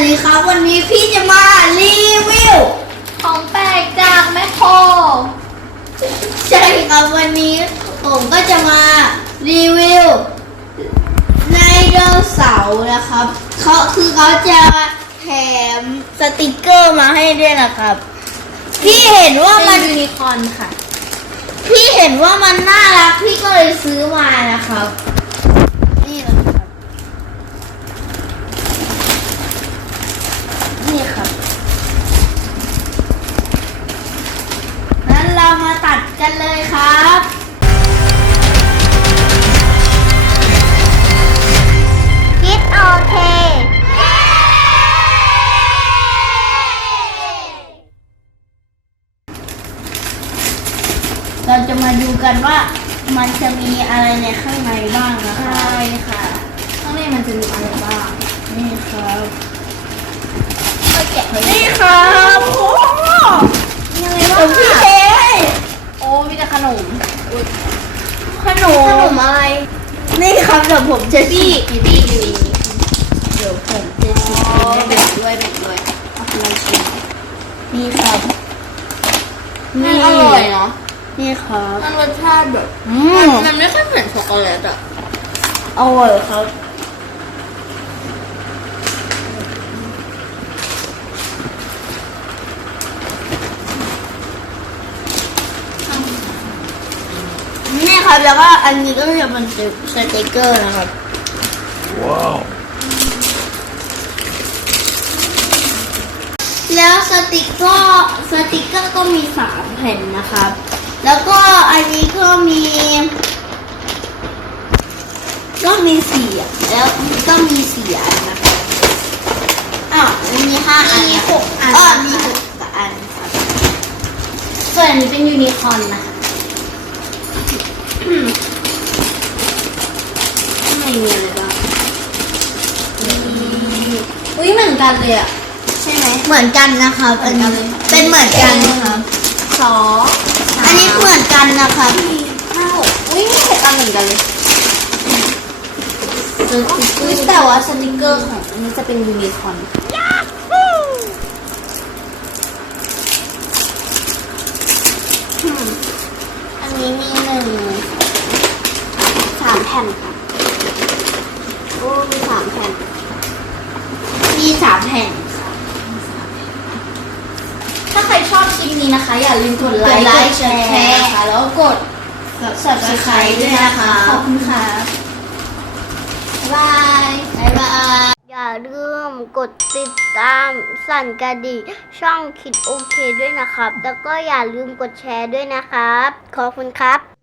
วัสดีครับ วันนี้พี่จะมารีวิว ของแปลกจากแมคโครใช่ครับวันนี้ผมก็จะมารีวิวไดโนเสาร์นะครับเขาคือเขาจะแถมสติกเกอร์มาให้ด้วยนะครับ พี่เห็นว่าเป็มันนยูนิคอร์นค่ะ พี่เห็นว่ามันน่ารักพี่ก็เลยซื้อมานะครับ เราจะมาดูกันว่ามันจะมีอะไรในข้างในบ้างนะคะใช่ค่ะ ข้างในมันจะมีอะไรบ้าง นี่ครับก็แกะเลยนี่ครับโอ้ยังไงขบ้าองงพี่เทโอ้มีแต่ขนมอุ๊ยขนม ขนมอะไร นี่ครับเดี๋ยวผมจะบี้ฉีกบี้บี้บี้เดี๋ยวผมจะฉีกอ๋อแบ่งด้วยแบ่งด้วยเอาคนละชิ้นนี่ครับมันอร่อยเนาะ นี่ครับมันรสชาติแบบอืมันมมันไม่ค่อยเหมือนช็อกโกแลตอะอร่อยครับนี่ครับแล้วก็อันนี้ก็จะเป็นสติกเกอร์นะครับ Wow. แล้วสติกเกอร์สติกเกอร์ก็มีสามแผ่นนะครับ แล้วก็อันนี้ก็มี ก็มีสี่อะแล้วก็มีสี่อันนะครับอ้าวมีห้าอันมีหกอัน อ๋อมีหกอันครับส่วนอันนี้เป็นยูนิคอร์นนะคะข้างในมีอะไรบ้างมีอุ้ยเหมือนกันเลยอะใช่ไหม เหมือนกันนะครับอันนี้เป็นเหมือนกันนะครับสองสาม อันนี้เหมือนกันนะครับห้าหกอุ้ยมีหกอันเหมือนกันเลยอุ้ยแต่ว่าสติกเกอร์ของอันนี้จะเป็นยูนิคอร์นอืมอันนี้มีหนึ่งสามแผ่นค่ะโอ้มีสามแผ่น มีสามแผ่น ถ้า ใครชอบคลิปนี้นะคะ อย่าลืมกดไลค์กดไลค์กดแชร์นะคะแล้วก็กด subscribe ด้วยนะคะ ขอบคุณค่ะบายบ๊ายบายอย่าลืมกดติดตามสั่นกระดิ่งช่องคิดโอเคด้วยนะครับ แล้วก็อย่าลืมกดแชร์ด้วยนะครับ ขอบคุณครับ